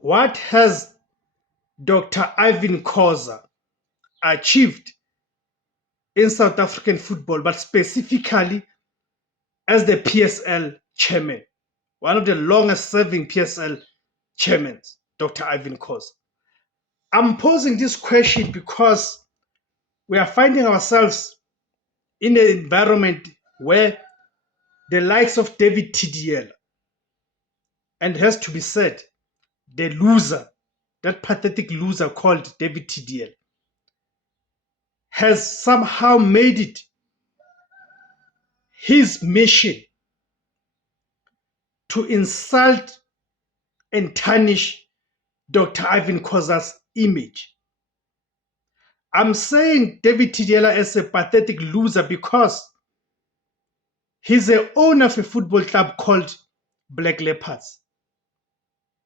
What has Dr. Ivan Khoza achieved in South African football, but specifically as the PSL chairman, one of the longest serving PSL chairmen, Dr. Ivan Khoza? I'm posing this question because we are finding ourselves in an environment where the likes of David TDL, and it has to be said, the loser, that pathetic loser called David TDL, has somehow made it his mission to insult and tarnish Dr. Ivan Khoza's image. I'm saying David Tidiela as a pathetic loser because he's the owner of a football club called Black Leopards.